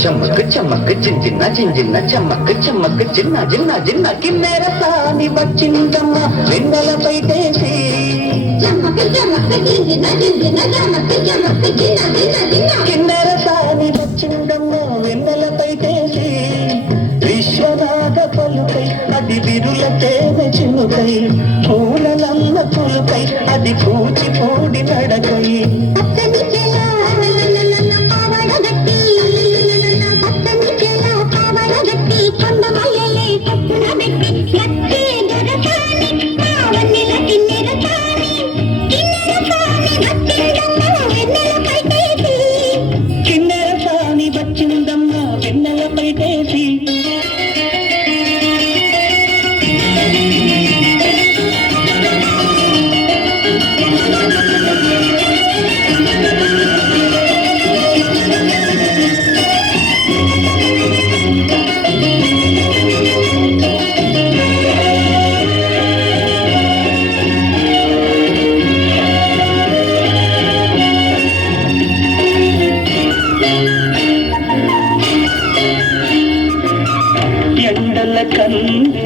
చమ్మక్ చమ్మక్ జింజిన్న జింజిన్న చమ్మక్ చమ్మక్ చిన్న జిన్న జిన్న కిన్నెర సాని వచ్చిందమ్మ వెన్నెల పైటేసి కిన్నెర సాని వచ్చిందమ్మ వెన్నెల పైటేసి విశ్వనాథ పలుకై అది విరుల తేనె చినుకై పూలనల్ల పులుకై అది కూచిపూడి నడకై కిన్నెర సాని వచ్చిందమ్మ వెన్నెల పైటేసి ఎండల కన్నే